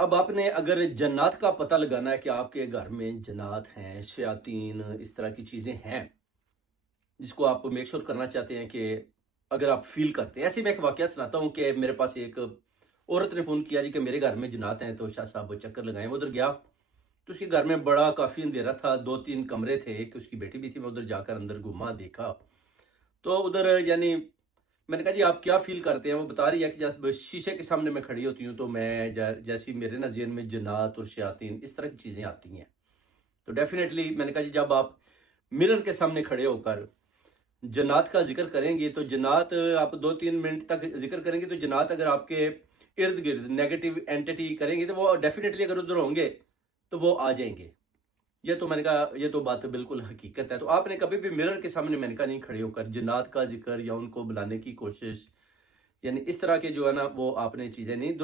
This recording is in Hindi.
अब आपने अगर जन्नात का पता लगाना है कि आपके घर में जन्नात हैं, शयातीन इस तरह की चीज़ें हैं, जिसको आप मेक श्योर करना चाहते हैं कि अगर आप फ़ील करते हैं। ऐसे ही मैं एक वाक़या सुनाता हूँ कि मेरे पास एक औरत ने फ़ोन किया जी कि मेरे घर में जन्नात हैं, तो शाह साहब चक्कर लगाएँ। मैं उधर गया, तो उसके घर में बड़ा काफ़ी अंधेरा था, 2-3 कमरे थे, एक उसकी बेटी भी थी। मैं उधर जाकर अंदर घूमा, देखा, तो उधर यानी मैंने कहा जी आप क्या फ़ील करते हैं? वो बता रही है कि जब शीशे के सामने मैं खड़ी होती हूँ तो मैं जैसे ही मेरे ना ज़हन में जिन्नात और शयातीन इस तरह की चीज़ें आती हैं। तो डेफ़िनेटली मैंने कहा जी जब आप मिरर के सामने खड़े होकर जन्नात का ज़िक्र करेंगे तो जन्नात आप 2-3 मिनट तक ज़िक्र करेंगे तो जन्नात अगर आपके इर्द-गिर्द नेगेटिव एंटिटी करेंगे तो वो डेफ़िनेटली अगर उधर होंगे तो वो आ जाएँगे। ये तो मैंने कहा ये तो बात बिल्कुल हकीकत है। तो आपने कभी भी मिरर के सामने मैंने कहा नहीं खड़े होकर जिन्नात का ज़िक्र या उनको बुलाने की कोशिश यानी इस तरह के जो है ना वो आपने चीज़ें नहीं